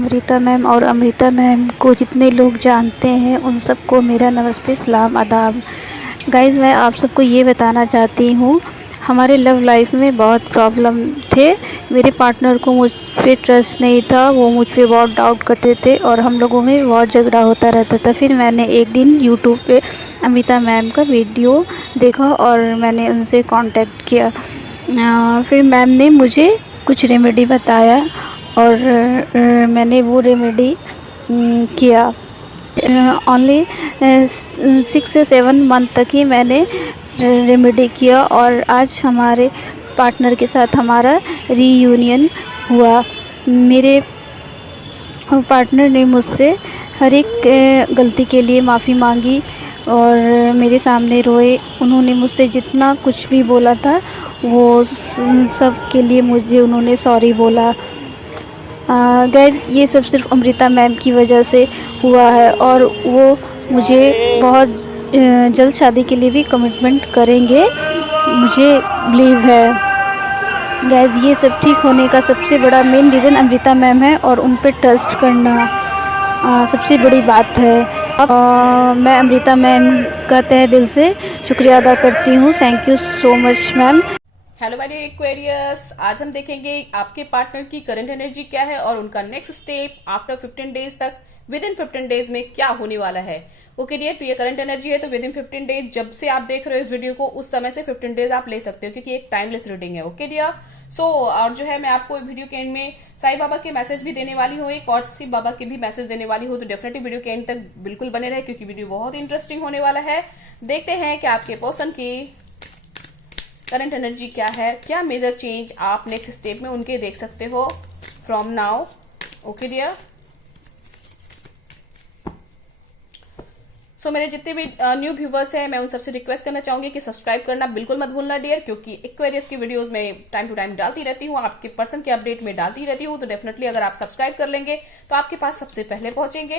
Amrita ma'am और Amrita ma'am को जितने लोग जानते हैं उन सबको मेरा नमस्ते सलाम आदाब। गाइज़, मैं आप सबको ये बताना चाहती हूँ, हमारे लव लाइफ में बहुत प्रॉब्लम थे। मेरे पार्टनर को मुझ पे ट्रस्ट नहीं था, वो मुझ पे बहुत डाउट करते थे और हम लोगों में बहुत झगड़ा होता रहता था। फिर मैंने एक दिन यूट्यूब पे अमृता मैम का वीडियो देखा और मैंने उनसे कांटेक्ट किया। फिर मैम ने मुझे कुछ रेमेडी बताया और मैंने वो रेमेडी किया। ओनली 6 से 7 मंथ तक ही मैंने रेमेडी किया और आज हमारे पार्टनर के साथ हमारा रीयूनियन हुआ। मेरे पार्टनर ने मुझसे हर एक गलती के लिए माफ़ी मांगी और मेरे सामने रोए। उन्होंने मुझसे जितना कुछ भी बोला था वो सब के लिए मुझे उन्होंने सॉरी बोला। गाइस, ये सब सिर्फ अमृता मैम की वजह से हुआ है और वो मुझे बहुत जल्द शादी के लिए भी कमिटमेंट करेंगे, मुझे बिलीव है। गाइस, ये सब ठीक होने का सबसे बड़ा मेन रीज़न अमृता मैम है और उन पे ट्रस्ट करना सबसे बड़ी बात है। मैं अमृता मैम का तहे दिल से शुक्रिया अदा करती हूँ। Thank you so much ma'am. Hello my dear Aquarius, आज हम देखेंगे आपके पार्टनर की करंट एनर्जी क्या है और उनका नेक्स्ट स्टेप आफ्टर 15 डेज तक, विद इन 15 डेज में क्या होने वाला है। ओके डियर, तो ये करंट एनर्जी है, तो विद इन 15 डेज जब से आप देख रहे हो इस वीडियो को उस समय से 15 डेज आप ले सकते हो क्योंकि एक टाइमलेस रीडिंग है। ओके डियर, सो और जो है मैं आपको वीडियो के एंड में साईं बाबा के मैसेज भी देने वाली हूँ, एक और शिव बाबा के भी मैसेज देने वाली हूँ, तो डेफिनेटली वीडियो के एंड तक बिल्कुल बने रहे क्योंकि वीडियो बहुत इंटरेस्टिंग होने वाला है। देखते हैं कि आपके पर्सन की करंट एनर्जी क्या है, क्या मेजर चेंज आप नेक्स्ट स्टेप में उनके देख सकते हो फ्रॉम नाउ। ओके डियर, सो मेरे जितने भी न्यू व्यूवर्स हैं मैं उन सबसे रिक्वेस्ट करना चाहूंगी कि सब्सक्राइब करना बिल्कुल मत भूलना डियर, क्योंकि एक्वेरियस की वीडियोस में टाइम टू टाइम डालती रहती हूँ, आपके पर्सन के अपडेट में डालती रहती हूँ, तो डेफिनेटली अगर आप सब्सक्राइब कर लेंगे तो आपके पास सबसे पहले पहुंचेंगे।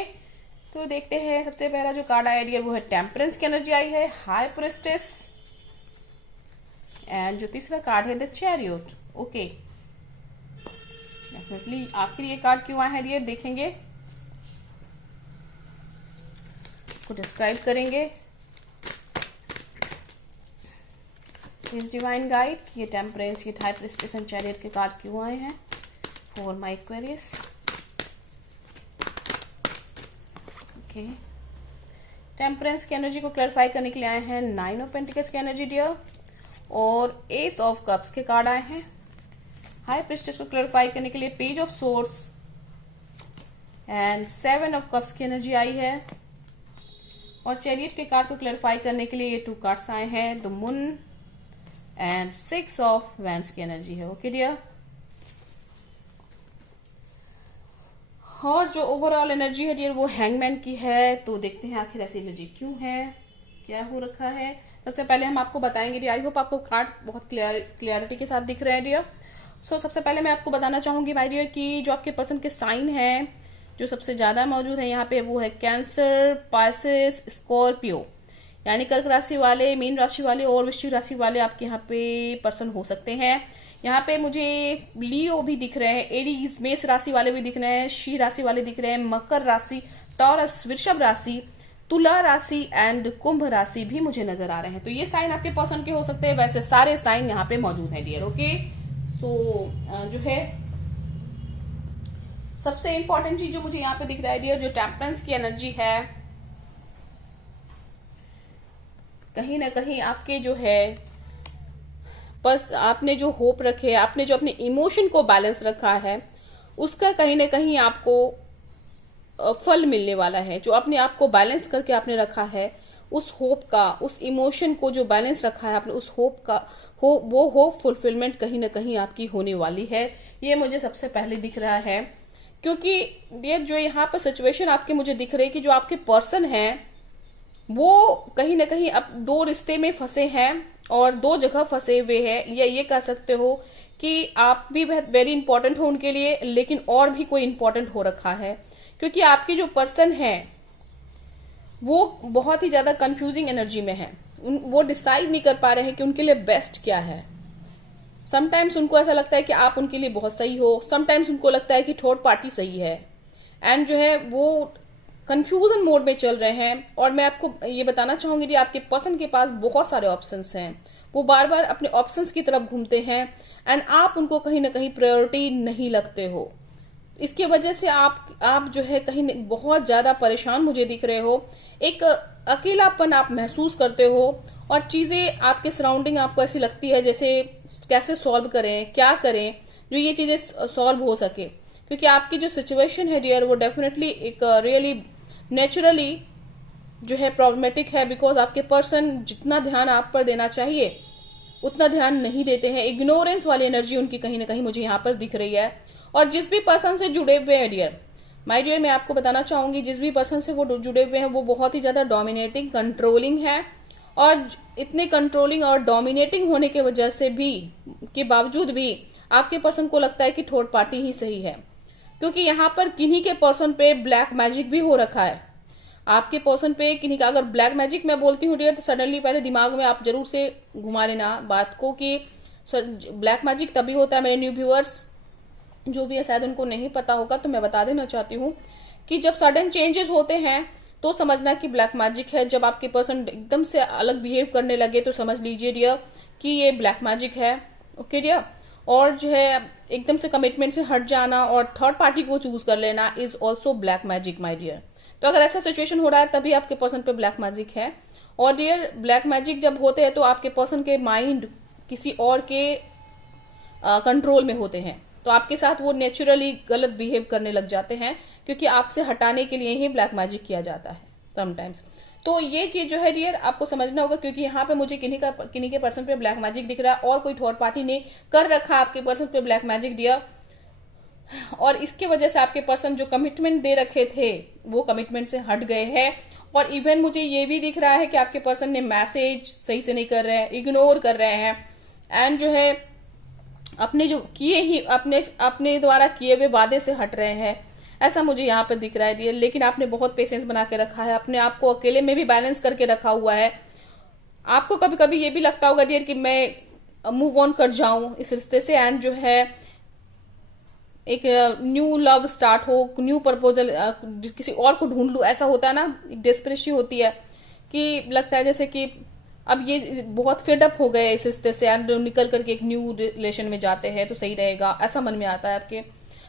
तो देखते हैं, सबसे पहला जो कार्ड आया डियर वो है टेम्परेंस की एनर्जी आई है, हाई प्रिस्टेस, एंड जो तीसरा कार्ड है द चैरियट। ओके, डेफिनेटली आखिर ये कार्ड क्यों आया है डियर देखेंगे, इसको डिस्क्राइब करेंगे। इस डिवाइन गाइड ये टेम्परेंस, ये हाई प्रिस्टेस एंड चैरियट के कार्ड क्यों आए हैं for my Aquarius. Okay, temperance की एनर्जी को क्लैरिफाई करने के लिए आए हैं 9 ऑफ पेंटिकल्स की एनर्जी डियर और एस ऑफ कप्स के कार्ड आए हैं। हाई प्रिस्टेस को क्लैरिफाई करने के लिए page of source and 7 of cups की एनर्जी आई है और चैरियट के कार्ड को क्लैरिफाई करने के लिए ये 2 कार्ड्स आए हैं, the moon and 6 of wands की एनर्जी है। ओके डियर, और जो ओवरऑल एनर्जी है डियर वो हैंगमैन की है। तो देखते हैं आखिर ऐसी एनर्जी क्यों है, क्या हो रखा है। सबसे पहले हम आपको बताएंगे डियर, आई होप आपको कार्ड बहुत क्लियरिटी के साथ दिख रहे हैं डियर। सो सबसे पहले मैं आपको बताना चाहूंगी भाई डियर कि जो आपके पर्सन के साइन हैं जो सबसे ज्यादा मौजूद है यहाँ पे वो है कैंसर, पाइसेस, स्कॉर्पियो, यानी कर्क राशि वाले, मीन राशि वाले और वृश्चिक राशि वाले आपके यहाँ पे पर्सन हो सकते हैं। यहाँ पे मुझे लियो भी दिख रहे हैं, एरीज मेष राशि वाले भी दिख रहे हैं, शी राशि वाले दिख रहे हैं, मकर राशि, टॉरस, वृषभ राशि, तुला राशि एंड कुंभ राशि भी मुझे नजर आ रहे हैं। तो ये साइन आपके पर्सन के हो सकते हैं, वैसे सारे साइन यहाँ पे मौजूद है डियर। ओके, सो जो है सबसे इंपॉर्टेंट चीज जो मुझे यहाँ पे दिख रहा है डियर, जो टेम्परेंस की एनर्जी है, कहीं ना कहीं आपके जो है बस आपने जो होप रखे, आपने जो अपने इमोशन को बैलेंस रखा है उसका कहीं ना कहीं आपको फल मिलने वाला है। जो अपने आप को बैलेंस करके आपने रखा है, उस होप का, उस इमोशन को जो बैलेंस रखा है आपने, उस होप का वो होप फुलफिलमेंट कहीं ना कहीं आपकी होने वाली है। ये मुझे सबसे पहले दिख रहा है, क्योंकि ये जो यहाँ पर सिचुएशन आपके मुझे दिख रही है कि जो आपके पर्सन है वो कहीं ना कहीं अब 2 रिश्ते में फंसे हैं और 2 जगह फंसे हुए हैं, या ये कह सकते हो कि आप भी वेरी इंपॉर्टेंट हो उनके लिए, लेकिन और भी कोई इंपॉर्टेंट हो रखा है, क्योंकि आपके जो पर्सन है वो बहुत ही ज्यादा कंफ्यूजिंग एनर्जी में है। वो डिसाइड नहीं कर पा रहे हैं कि उनके लिए बेस्ट क्या है। समटाइम्स उनको ऐसा लगता है कि आप उनके लिए बहुत सही हो, समटाइम्स उनको लगता है कि थर्ड पार्टी सही है, एंड जो है वो कंफ्यूजन मोड में चल रहे हैं। और मैं आपको ये बताना चाहूंगी कि आपके पर्सन के पास बहुत सारे ऑप्शंस हैं, वो बार बार अपने ऑप्शंस की तरफ घूमते हैं एंड आप उनको कहीं ना कहीं प्रायोरिटी नहीं लगते हो। इसकी वजह से आप जो है कहीं बहुत ज्यादा परेशान मुझे दिख रहे हो, एक अकेलापन आप महसूस करते हो और चीजें आपके सराउंडिंग आपको ऐसी लगती है जैसे कैसे सॉल्व करें, क्या करें जो ये चीजें सॉल्व हो सके। क्योंकि आपकी जो सिचुएशन है डियर वो डेफिनेटली एक रियली नेचुरली जो है प्रॉब्लमेटिक है, बिकॉज आपके पर्सन जितना ध्यान आप पर देना चाहिए उतना ध्यान नहीं देते हैं। इग्नोरेंस वाली एनर्जी उनकी कहीं ना कहीं मुझे यहाँ पर दिख रही है। और जिस भी पर्सन से जुड़े हुए हैं डियर, माय डियर, मैं आपको बताना चाहूंगी जिस भी पर्सन से वो जुड़े हुए हैं वो बहुत ही ज्यादा डोमिनेटिंग, कंट्रोलिंग है। और इतने कंट्रोलिंग और डोमिनेटिंग होने की वजह से भी के बावजूद भी आपके पर्सन को लगता है कि थर्ड पार्टी ही सही है। क्योंकि यहाँ पर किन्हीं के पर्सन पे ब्लैक मैजिक भी हो रखा है। आपके पर्सन पे किन्हीं का, अगर ब्लैक मैजिक मैं बोलती हूँ डियर तो सडनली पहले दिमाग में आप जरूर से घुमा लेना बात को कि ब्लैक मैजिक तभी होता है। मेरे न्यू व्यूअर्स जो भी है शायद उनको नहीं पता होगा, तो मैं बता देना चाहती हूँ कि जब सडन चेंजेस होते हैं तो समझना कि ब्लैक मैजिक है। जब आपके पर्सन एकदम से अलग बिहेव करने लगे तो समझ लीजिए डियर कि ये ब्लैक मैजिक है। Okay dear. और जो है एकदम से कमिटमेंट से हट जाना और थर्ड पार्टी को चूज कर लेना is also black magic my dear. तो अगर ऐसा सिचुएशन हो रहा है तभी आपके पर्सन पे ब्लैक मैजिक है। और डियर ब्लैक मैजिक जब होते हैं तो आपके पर्सन के माइंड किसी और के कंट्रोल में होते हैं, तो आपके साथ वो नेचुरली गलत बिहेव करने लग जाते हैं क्योंकि आपसे हटाने के लिए ही ब्लैक मैजिक किया जाता है समटाइम्स। तो ये चीज जो है डियर आपको समझना होगा, क्योंकि यहाँ पे मुझे किन्हीं के पर्सन पे ब्लैक मैजिक दिख रहा है और कोई थर्ड पार्टी ने कर रखा आपके पर्सन पे ब्लैक मैजिक दिया। और इसके वजह से आपके पर्सन जो कमिटमेंट दे रखे थे वो कमिटमेंट से हट गए हैं। और इवन मुझे ये भी दिख रहा है कि आपके पर्सन ने मैसेज सही से नहीं कर रहे हैं, इग्नोर कर रहे हैं एंड जो है अपने जो किए ही अपने द्वारा किए हुए वादे से हट रहे हैं, ऐसा मुझे यहाँ पे दिख रहा है डियर। लेकिन आपने बहुत पेशेंस बना के रखा है, अपने आप को अकेले में भी बैलेंस करके रखा हुआ है। आपको कभी कभी ये भी लगता होगा डियर कि मैं मूव ऑन कर जाऊं इस रिश्ते से एंड जो है एक न्यू लव स्टार्ट हो, न्यू प्रपोजल किसी और को ढूंढ लूं, ऐसा होता है ना, एक डेस्परेसी होती है कि लगता है जैसे कि अब ये बहुत फेड अप हो गए इस रिश्ते से एंड निकल करके एक न्यू रिलेशन में जाते हैं तो सही रहेगा, ऐसा मन में आता है आपके।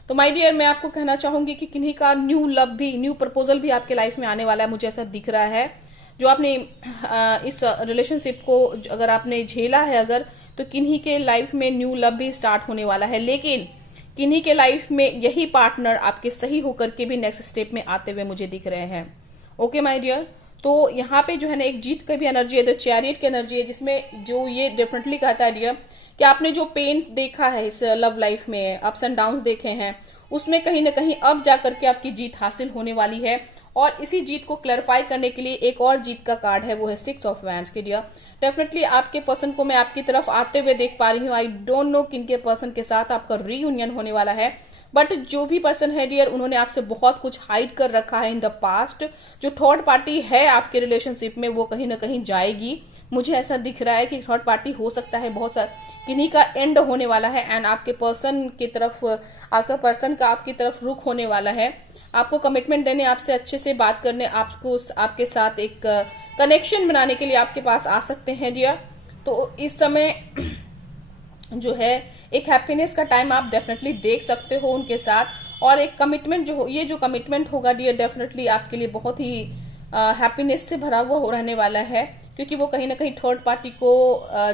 तो माय डियर मैं आपको कहना चाहूंगी कि किन्हीं का न्यू लव भी, न्यू प्रपोजल भी आपके लाइफ में आने वाला है, मुझे ऐसा दिख रहा है। जो आपने इस रिलेशनशिप को अगर आपने झेला है अगर, तो किन्हीं के लाइफ में न्यू लव भी स्टार्ट होने वाला है। लेकिन किन्हीं के लाइफ में यही पार्टनर आपके सही होकर के भी नेक्स्ट स्टेप में आते हुए मुझे दिख रहे हैं। Okay my dear. तो यहाँ पे जो है ना एक जीत की भी एनर्जी है, द चैरियट की एनर्जी है, जिसमें जो ये डेफिनेटली कहता है डियर कि आपने जो पेन देखा है इस लव लाइफ में, अप्स एंड डाउन्स देखे हैं, उसमें कहीं ना कहीं अब जाकर के आपकी जीत हासिल होने वाली है। और इसी जीत को क्लैरिफाई करने के लिए एक और जीत का कार्ड है, वो है 6 ऑफ वैंड्स के डियर। डेफिनेटली आपके पर्सन को मैं आपकी तरफ आते हुए देख पा रही हूँ। आई डोंट नो किनके पर्सन के साथ आपका रीयूनियन होने वाला है, बट जो भी पर्सन है डियर उन्होंने आपसे बहुत कुछ हाइड कर रखा है इन द पास्ट। जो थर्ड पार्टी है आपके रिलेशनशिप में वो कहीं ना कहीं जाएगी। मुझे ऐसा दिख रहा है कि थर्ड पार्टी हो सकता है बहुत सारा किन्हीं का एंड होने वाला है एंड आपके पर्सन की तरफ, आपका पर्सन का आपकी तरफ रुख होने वाला है। आपको कमिटमेंट देने, आपसे अच्छे से बात करने, आपको आपके साथ एक कनेक्शन बनाने के लिए आपके पास आ सकते हैं डियर। तो इस समय जो है एक हैप्पीनेस का टाइम आप डेफिनेटली देख सकते हो उनके साथ। और एक कमिटमेंट जो ये जो कमिटमेंट होगा डियर डेफिनेटली आपके लिए बहुत ही हैप्पीनेस से भरा हुआ रहने वाला है, क्योंकि वो कहीं ना कहीं थर्ड पार्टी को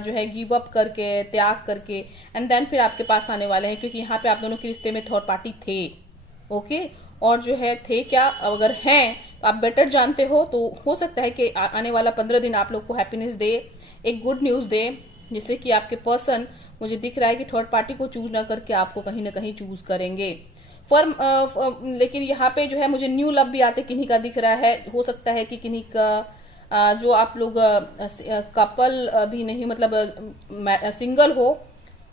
जो है गिव अप करके, त्याग करके एंड देन फिर आपके पास आने वाले हैं। क्योंकि यहाँ पे आप दोनों के रिश्ते में थर्ड पार्टी थे। ओके। और जो है थे क्या, अगर हैं तो आप बेटर जानते हो, तो हो सकता है कि आने वाला 15 दिन आप लोग को हैप्पीनेस दे, एक गुड न्यूज दे, जिससे कि आपके पर्सन, मुझे दिख रहा है कि थर्ड पार्टी को चूज ना करके आपको कहीं ना कहीं चूज करेंगे। लेकिन यहाँ पे जो है मुझे न्यू लव भी आते किन्हीं का दिख रहा है। हो सकता है कि किन्हीं का जो आप लोग कपल भी नहीं, मतलब सिंगल हो।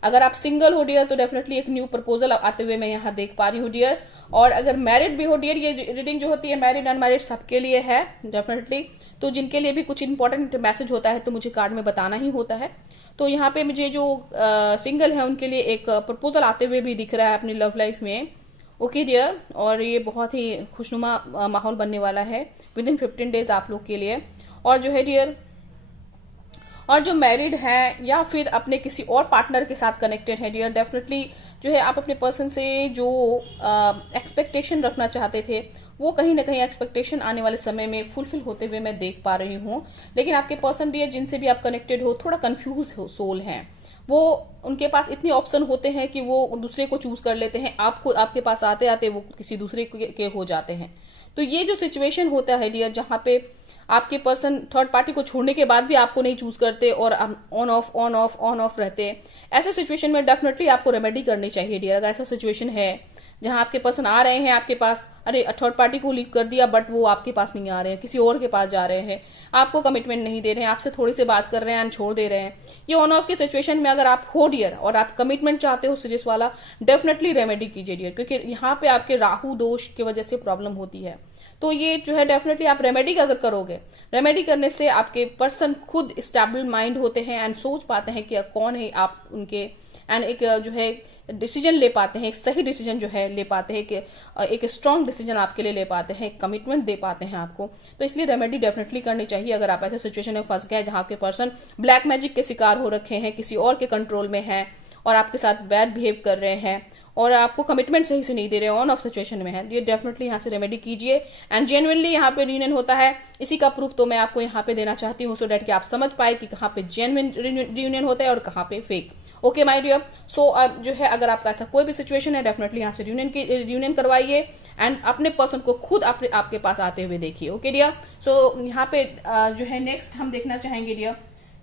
अगर आप सिंगल हो डियर तो डेफिनेटली एक न्यू प्रपोजल आते हुए मैं यहाँ देख पा रही हूँ डियर। और अगर मैरिड भी हो डियर, ये रीडिंग जो होती है मैरिड अनमैरिड सबके लिए है डेफिनेटली। तो जिनके लिए भी कुछ इंपॉर्टेंट मैसेज होता है तो मुझे कार्ड में बताना ही होता है। तो यहाँ पे मुझे जो सिंगल है उनके लिए एक प्रपोजल आते हुए भी दिख रहा है अपनी लव लाइफ में। ओके डियर, और ये बहुत ही खुशनुमा माहौल बनने वाला है विद इन 15 डेज आप लोग के लिए। और जो है डियर, और जो मैरिड है या फिर अपने किसी और पार्टनर के साथ कनेक्टेड है डियर, डेफिनेटली जो है आप अपने पर्सन से जो एक्सपेक्टेशन रखना चाहते थे वो कहीं ना कहीं एक्सपेक्टेशन आने वाले समय में फुलफिल होते हुए मैं देख पा रही हूँ। लेकिन आपके पर्सन डियर जिनसे भी आप कनेक्टेड हो थोड़ा कंफ्यूज सोल हैं, वो उनके पास इतने ऑप्शन होते हैं कि वो दूसरे को चूज कर लेते हैं, आपको आपके पास आते आते वो किसी दूसरे के हो जाते हैं। तो ये जो सिचुएशन होता है डियर, जहां पे आपके पर्सन थर्ड पार्टी को छोड़ने के बाद भी आपको नहीं चूज करते और on off on off on off रहते हैं, ऐसे सिचुएशन में डेफिनेटली आपको रेमेडी करनी चाहिए डियर। अगर ऐसा सिचुएशन है जहां आपके पर्सन आ रहे हैं आपके पास, अरे थर्ड पार्टी को लीव कर दिया बट वो आपके पास नहीं आ रहे हैं, किसी और के पास जा रहे हैं, आपको कमिटमेंट नहीं दे रहे हैं, आपसे थोड़ी सी बात कर रहे हैं एंड छोड़ दे रहे हैं, ये ऑन ऑफ की सिचुएशन में अगर आप हो डियर और आप कमिटमेंट चाहते हो सीरियस वाला, डेफिनेटली रेमेडी कीजिए डियर, क्योंकि यहाँ पे आपके राहु दोष की वजह से प्रॉब्लम होती है। तो ये जो है डेफिनेटली आप रेमेडी अगर करोगे, रेमेडी करने से आपके पर्सन खुद स्टेबल माइंड होते हैं एंड सोच पाते हैं कि कौन है आप उनके, एंड एक जो है डिसीजन ले पाते हैं, एक सही डिसीजन जो है ले पाते हैं, कि एक स्ट्रांग डिसीजन आपके लिए ले पाते हैं, कमिटमेंट दे पाते हैं आपको। तो इसलिए रेमेडी डेफिनेटली करनी चाहिए अगर आप ऐसे सिचुएशन में फंस गए जहां आपके पर्सन ब्लैक मैजिक के शिकार हो रखे हैं, किसी और के कंट्रोल में है और आपके साथ बैड बिहेव कर रहे हैं और आपको कमिटमेंट सही से नहीं दे रहे, ऑन ऑफ सिचुएशन में है। ये डेफिनेटली यहाँ से रेमेडी कीजिए एंड जेन्युइनली यहाँ पे रियूनियन होता है, इसी का प्रूफ तो मैं आपको यहाँ पे देना चाहती हूँ, सो डेट कि आप समझ पाए कि कहाँ पे जेन्युइन रियूनियन होता है और कहाँ पे फेक। ओके माय डियर, सो अब जो है अगर आपका ऐसा कोई भी सिचुएशन है, डेफिनेटली यहाँ से रियूनियन करवाइए एंड अपने पर्सन को खुद आपके पास आते हुए देखिए। ओके डियर, सो यहाँ पे जो है नेक्स्ट हम देखना चाहेंगे डियर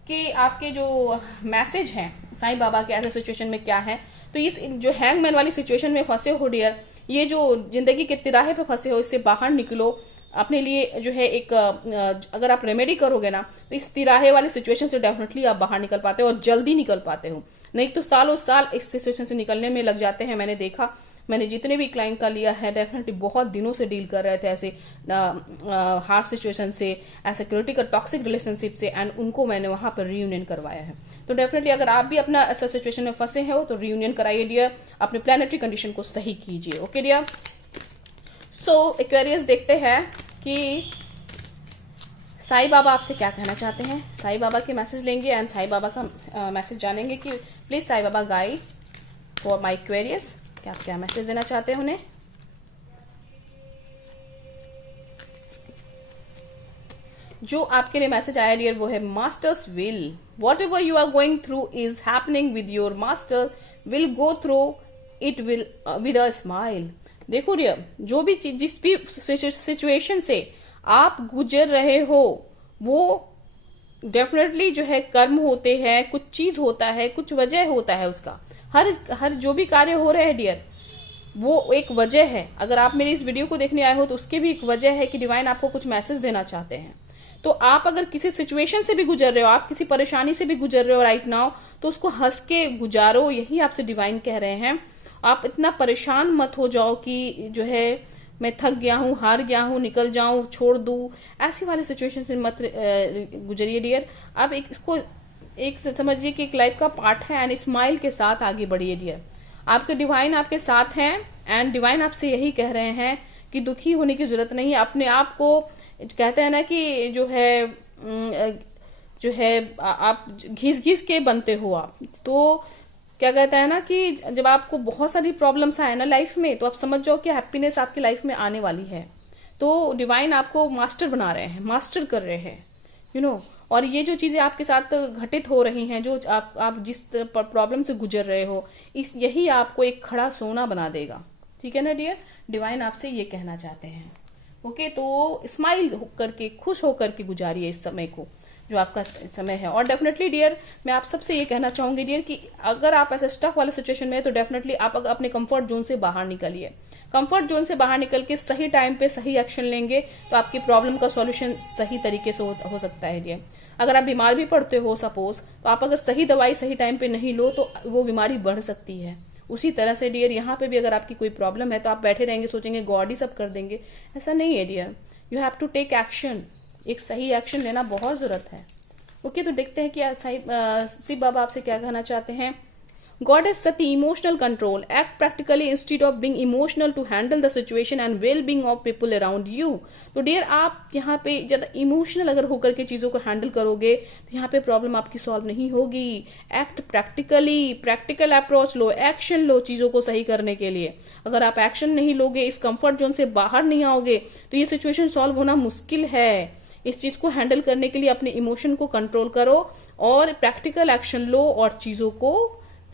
कि आपके जो मैसेज हैं साईं बाबा के ऐसे सिचुएशन में क्या है। तो इस जो हैंगमैन वाली सिचुएशन में फंसे हो डियर, ये जो जिंदगी के तिराहे पे फंसे हो, इससे बाहर निकलो। अपने लिए जो है एक अगर आप रेमेडी करोगे ना तो इस तिराहे वाली सिचुएशन से डेफिनेटली आप बाहर निकल पाते हो और जल्दी निकल पाते हो, नहीं तो सालों साल इस सिचुएशन से निकलने में लग जाते हैं। मैंने देखा, मैंने जितने भी क्लाइंट का लिया है डेफिनेटली बहुत दिनों से डील कर रहे थे ऐसे हार्ड सिचुएशन से, ऐसे क्रिटिकल टॉक्सिक रिलेशनशिप से, एंड उनको मैंने वहां पर रियूनियन करवाया है। तो डेफिनेटली अगर आप भी अपना ऐसा सिचुएशन में फंसे हो तो रियूनियन कराइए डियर, अपने प्लैनेटरी कंडीशन को सही कीजिए। ओके डियर, सो एक्वेरियस देखते हैं कि साईं बाबा आपसे क्या कहना चाहते हैं। साईं बाबा के मैसेज लेंगे एंड साईं बाबा का मैसेज जानेंगे कि please Sai Baba guide for my Aquarius, क्या आप क्या मैसेज देना चाहते हैं उन्हें। जो आपके लिए मैसेज आया डियर वो है master's will, whatever you are going through is happening with your master, will go through it will with a smile. देखो डियर, जो भी चीज जिस भी सिचुएशन से आप गुजर रहे हो वो डेफिनेटली जो है कर्म होते हैं, कुछ चीज होता है, कुछ वजह होता है उसका। हर जो भी कार्य हो रहे हैं डियर वो एक वजह है। अगर आप मेरी इस वीडियो को देखने आए हो तो उसके भी एक वजह है कि डिवाइन आपको कुछ मैसेज देना चाहते हैं। तो आप अगर किसी सिचुएशन से भी गुजर रहे हो, आप किसी परेशानी से भी गुजर रहे हो राइट नाउ, तो उसको हंस के गुजारो, यही आपसे डिवाइन कह रहे हैं। आप इतना परेशान मत हो जाओ कि जो है मैं थक गया हूं, हार गया हूं, निकल जाऊं, छोड़ दूं, ऐसी वाली सिचुएशन से मत गुजरिए डियर। आप इसको एक समझिए कि एक लाइफ का पार्ट है एंड स्माइल के साथ आगे बढ़िए डियर। आपके डिवाइन आपके साथ हैं एंड डिवाइन आपसे यही कह रहे हैं कि दुखी होने की जरूरत नहीं है। अपने आप को कहते हैं ना कि जो है आप घिस घिस के बनते हो आप, तो क्या कहता है ना कि जब आपको बहुत सारी प्रॉब्लम्स आए ना लाइफ में तो आप समझ जाओ कि हैप्पीनेस आपकी लाइफ में आने वाली है। तो डिवाइन आपको मास्टर बना रहे हैं, मास्टर कर रहे हैं, यू नो। और ये जो चीजें आपके साथ घटित हो रही हैं, जो आप जिस प्रॉब्लम से गुजर रहे हो, यही आपको एक खड़ा सोना बना देगा। ठीक है ना डियर, डिवाइन आपसे ये कहना चाहते हैं। ओके, तो स्माइल होकर के, खुश होकर के गुजारिए इस समय को जो आपका समय है। और डेफिनेटली डियर मैं आप सबसे ये कहना चाहूंगी डियर कि अगर आप ऐसे स्टक वाले सिचुएशन में है तो डेफिनेटली आप अपने कंफर्ट जोन से बाहर निकलिए। कंफर्ट जोन से बाहर निकल के सही टाइम पे सही एक्शन लेंगे तो आपकी प्रॉब्लम का सॉल्यूशन सही तरीके से हो सकता है डियर। अगर आप बीमार भी पड़ते हो सपोज, तो आप अगर सही दवाई सही टाइम पे नहीं लो तो वो बीमारी बढ़ सकती है। उसी तरह से डियर यहाँ पे भी अगर आपकी कोई प्रॉब्लम है तो आप बैठे रहेंगे सोचेंगे गॉड ही सब कर देंगे, ऐसा नहीं है dear. You have to take action, एक सही एक्शन लेना बहुत जरूरत है। ओके, तो देखते हैं कि शिव बाबा आपसे क्या कहना चाहते हैं। Goddess Sati, emotional control. Act practically instead of being emotional to handle the situation and well-being of people around you. तो डियर आप यहाँ पे ज्यादा इमोशनल अगर होकर के चीजों को हैंडल करोगे तो यहाँ पे प्रॉब्लम आपकी सॉल्व नहीं होगी. एक्ट प्रैक्टिकली, प्रैक्टिकल अप्रोच लो, एक्शन लो चीजों को सही करने के लिए. अगर आप एक्शन नहीं लोगे, इस कंफर्ट जोन से बाहर नहीं आओगे तो ये सिचुएशन सॉल्व होना मुश्किल है. इस चीज को हैंडल करने के लिए अपने इमोशन को कंट्रोल करो और प्रैक्टिकल एक्शन लो और चीजों को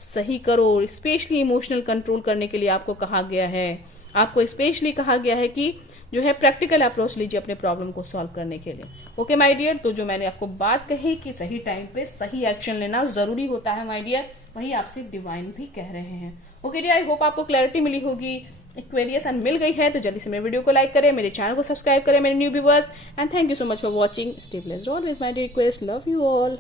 सही करो. स्पेशली इमोशनल कंट्रोल करने के लिए आपको कहा गया है, आपको स्पेशली कहा गया है कि जो है प्रैक्टिकल अप्रोच लीजिए अपने प्रॉब्लम को सॉल्व करने के लिए. ओके माय डियर, तो जो मैंने आपको बात कही कि सही टाइम पे सही एक्शन लेना जरूरी होता है माय डियर, वही आपसे डिवाइन भी कह रहे हैं. ओके डियर, आई होप आपको क्लैरिटी मिली होगी, एक्वेरियस एंड मिल गई है. तो जल्दी से मेरे वीडियो को लाइक करें, मेरे चैनल को सब्सक्राइब करें मेरे new viewers, and thank you so much for watching. Stay blessed always my dear request. Love you all.